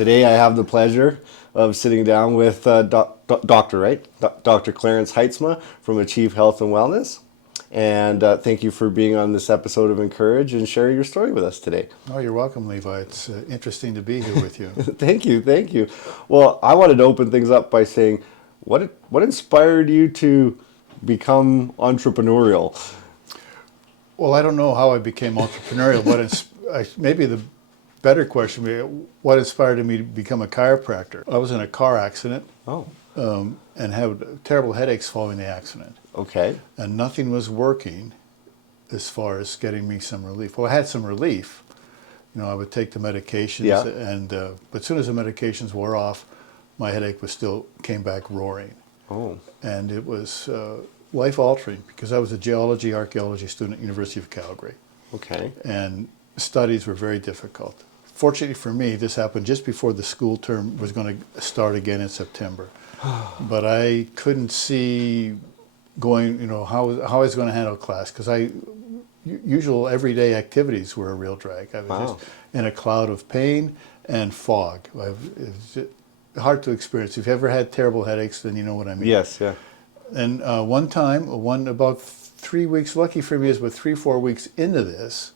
Today I have the pleasure of sitting down with Dr. Clarence Heitzma from Achieve Health and Wellness. And thank you for being on this episode of Encourage and sharing your story with us today. Oh, you're welcome, Levi. It's interesting to be here with you. Thank you, thank you. Well, I wanted to open things up by saying, what inspired you to become entrepreneurial? Well, I don't know how I became entrepreneurial, but maybe the better question would be, what inspired me to become a chiropractor? I was in a car accident Oh, and had terrible headaches following the accident. okay. And nothing was working as far as getting me some relief. Well, I had some relief. You know, I would take the medications, Yeah. but as soon as the medications wore off, my headache came back roaring. Oh, And it was life-altering because I was a geology, archaeology student at University of Calgary. okay. And studies were very difficult. Fortunately for me, this happened just before the school term was going to start again in September. But I couldn't see how I was going to handle class because usual everyday activities were a real drag. I was Wow. just in a cloud of pain and fog. It was hard to experience. If you've ever had terrible headaches, then you know what I mean. Yes, yeah. And about 3 weeks, lucky for me is about 4 weeks into this,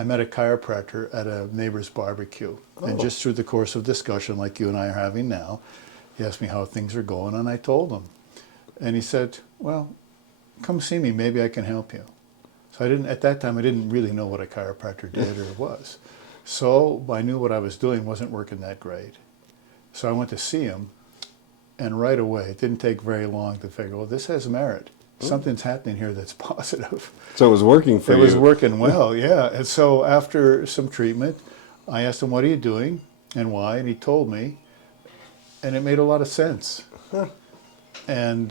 I met a chiropractor at a neighbor's barbecue. And Oh. just through the course of discussion like you and I are having now, he asked me how things are going and I told him. And he said, well, come see me, maybe I can help you. So at that time I didn't really know what a chiropractor did or was. So I knew what I was doing wasn't working that great. So I went to see him. And right away, it didn't take very long to figure, well, this has merit. Something's happening here that's positive. So it was working for It you. was working well, yeah. And so after some treatment, I asked him, what are you doing and why? And he told me, and it made a lot of sense. And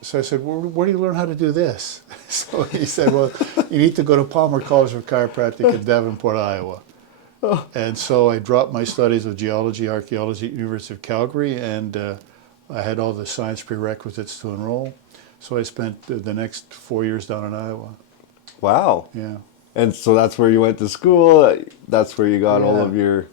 so I said, well, where do you learn how to do this? So he said, well, you need to go to Palmer College of Chiropractic in Davenport, Iowa. And so I dropped my studies of geology, archaeology at University of Calgary, and I had all the science prerequisites to enroll. So I spent the next 4 years down in Iowa. Wow. Yeah. And so that's where you went to school. That's where you got all Yeah. of your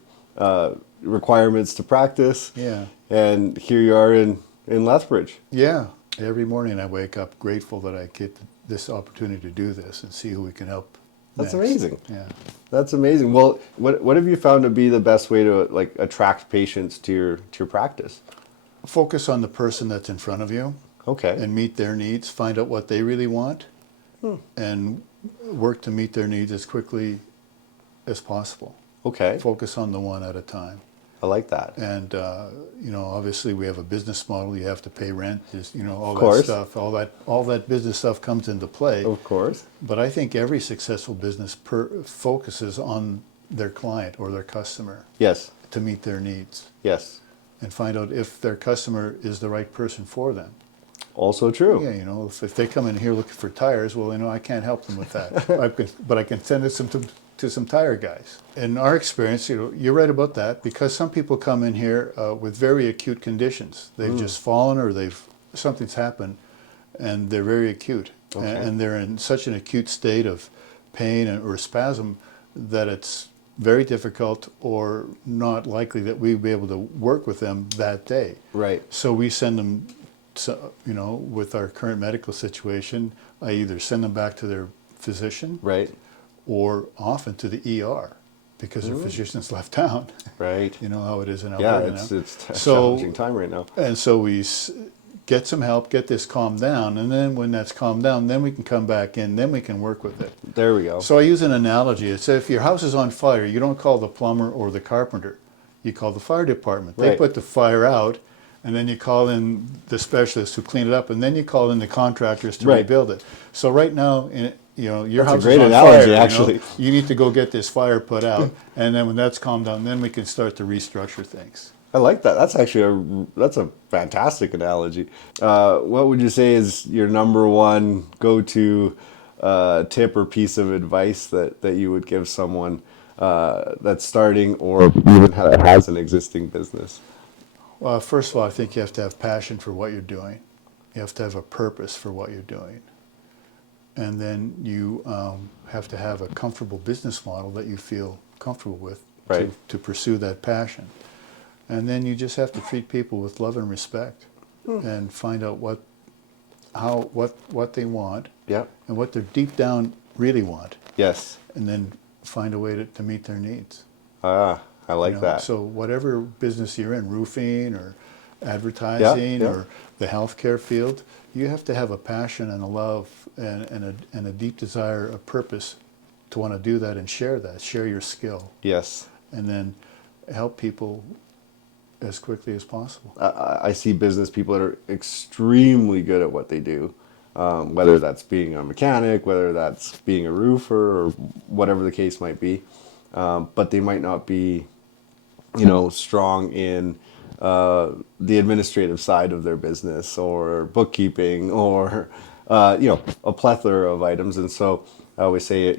requirements to practice. Yeah. And here you are in Lethbridge. Yeah. Every morning I wake up grateful that I get this opportunity to do this and see who we can help. That's next. amazing. Yeah. That's amazing. Well, what have you found to be the best way to attract patients to your practice? Focus on the person that's in front of you Okay. and meet their needs. Find out what they really want and work to meet their needs as quickly as possible. Okay. Focus on the one at a time. I like that. And obviously we have a business model. You have to pay rent. All Of that course. stuff. All that business stuff comes into play. Of course. But I think every successful business focuses on their client or their customer Yes. to meet their needs Yes. and find out if their customer is the right person for them. Also true. Yeah, if they come in here looking for tires, well, I can't help them with that. But I can send them to some tire guys. In our experience, you're right about that, because some people come in here with very acute conditions. They've just fallen or something's happened, and they're very acute. Okay. And they're in such an acute state of pain or spasm that it's very difficult or not likely that we'd be able to work with them that day. Right. So we send them, with our current medical situation, I either send them back to their physician Right. or often to the ER because their physician's left town. Right. You know how it is in Yeah, Alberta now. it's a So- challenging time right now. And so we get some help, get this calmed down, and then when that's calmed down, then we can come back in, then we can work with it. There we go. So I use an analogy. It's if your house is on fire, you don't call the plumber or the carpenter. You call the fire department. They Right. put the fire out, and then you call in the specialists who clean it up, and then you call in the contractors to Right. rebuild it. So right now, your That's a house great is on analogy, fire. actually. You need to go get this fire put out, and then when that's calmed down, then we can start to restructure things. I like that. That's actually that's a fantastic analogy. What would you say is your number one go-to tip or piece of advice that you would give someone that's starting or even has an existing business? Well, first of all, I think you have to have passion for what you're doing. You have to have a purpose for what you're doing. And then you have to have a comfortable business model that you feel comfortable with Right. to pursue that passion. And then you just have to treat people with love and respect, and find out what they want, Yeah. and what they deep down really want, Yes. and then find a way to meet their needs. Ah, I like You know, that. So whatever business you're in, roofing or advertising yeah. or the healthcare field, you have to have a passion and a love and a deep desire, a purpose to want to do that and share your skill, Yes. and then help people as quickly as possible. I see business people that are extremely good at what they do, whether that's being a mechanic, whether that's being a roofer, or whatever the case might be. But they might not be, strong in the administrative side of their business or bookkeeping or, a plethora of items. And so I always say,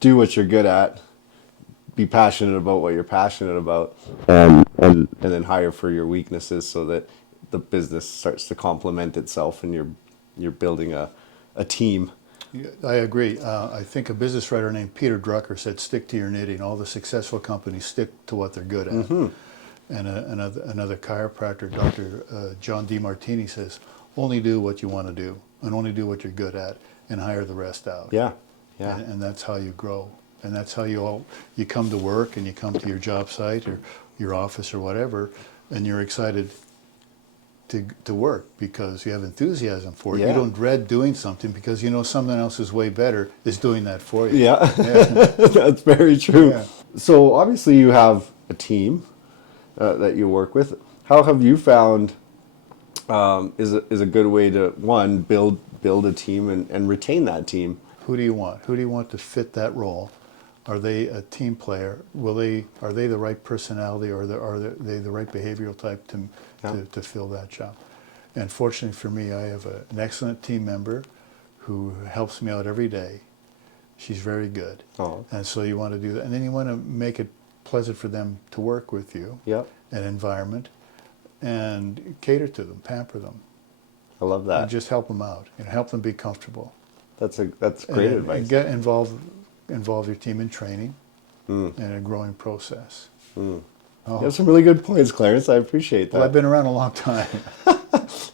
do what you're good at, be passionate about what you're passionate about, and then hire for your weaknesses so that the business starts to complement itself and you're building a team. Yeah, I agree. I think a business writer named Peter Drucker said, "Stick to your knitting." All the successful companies stick to what they're good at. And another chiropractor, Dr. John DeMartini, says, "Only do what you want to do, and only do what you're good at, and hire the rest out." Yeah, yeah. And that's how you grow. And that's how you come to work, and you come to your job site or your office or whatever, and you're excited to work because you have enthusiasm for it. Yeah. You don't dread doing something because you know someone else who's way better is doing that for you. Yeah, that's very true. Yeah. So obviously you have a team that you work with. How have you found is a good way to, one, build a team and retain that team? Who do you want? Who do you want to fit that role? Are they a team player? Are they the right personality, or are they the right behavioral type to fill that job? And fortunately for me, I have an excellent team member who helps me out every day. She's very good. Oh. And so you want to do that. And then you want to make it pleasant for them to work with you, Yep. an environment, and cater to them, pamper them, I love and that. just help them out, help them be comfortable. That's great And advice. get involve your team in training and a growing process. You Oh, have some really good points, Clarence. I appreciate well, I've that. been around a long time.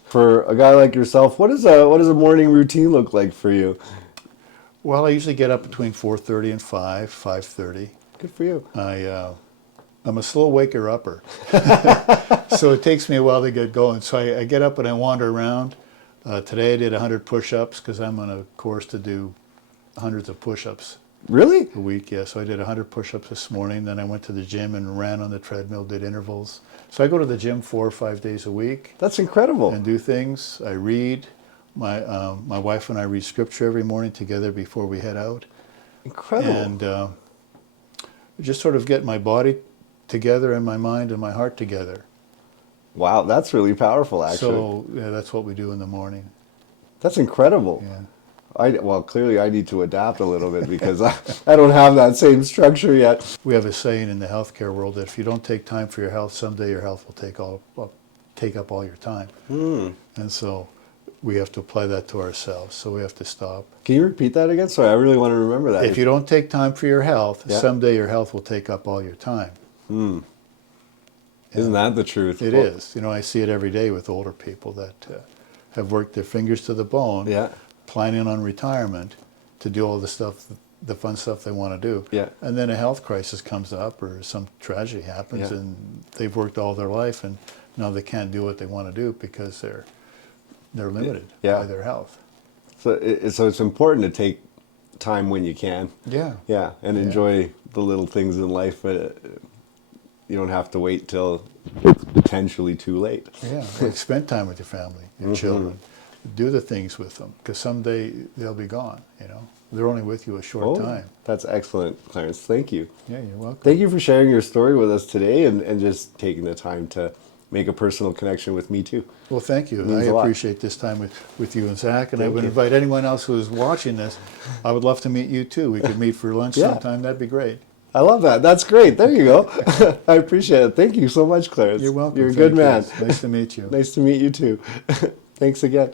For a guy like yourself, what does a morning routine look like for you? Well, I usually get up between 4:30 and 5:30. Good for you. I'm a slow waker upper, so it takes me a while to get going. So I get up and I wander around. Today I did 100 push-ups because I'm on a course to do hundreds of push-ups Really? a week. Yeah, so I did 100 push-ups this morning. Then I went to the gym and ran on the treadmill, did intervals. So I go to the gym 4 or 5 days a week That's incredible. and do things. I read. My wife and I read scripture every morning together before we head out. Incredible. And just sort of get my body together and my mind and my heart together. Wow, that's really powerful, actually. So yeah, that's what we do in the morning. That's incredible. Yeah. Well, clearly I need to adapt a little bit because I don't have that same structure yet. We have a saying in the healthcare world that if you don't take time for your health, someday your health will take up all your time. And so we have to apply that to ourselves. So we have to stop. Can you repeat that again? Sorry, I really want to remember that. If you don't take time for your health, Yeah. someday your health will take up all your time. Isn't that the truth? It is. I see it every day with older people that have worked their fingers to the bone, Yeah. planning on retirement to do all the stuff, the fun stuff they want to do. Yeah. And then a health crisis comes up or some tragedy happens, Yeah. and they've worked all their life and now they can't do what they want to do because they're limited Yeah. by their health. So it's important to take time when you can. Yeah. Yeah, and enjoy the little things in life. But you don't have to wait till it's potentially too late. Yeah. Like spend time with your family, your children. Do the things with them because someday they'll be gone. They're only with you a short time. That's excellent, Clarence. Thank you. Yeah, you're welcome. Thank you for sharing your story with us today and just taking the time to make a personal connection with me too. Well, thank you. Means I a lot. appreciate this time with you and Zach, and I Thank would you. invite anyone else who is watching this. I would love to meet you too. We could meet for lunch Yeah. sometime. That'd be great. I love that. That's great. There you go. I appreciate it. Thank you so much, Clarence. You're welcome. You're a good Thank you. man. It's nice to meet you. Nice to meet you too. Thanks again.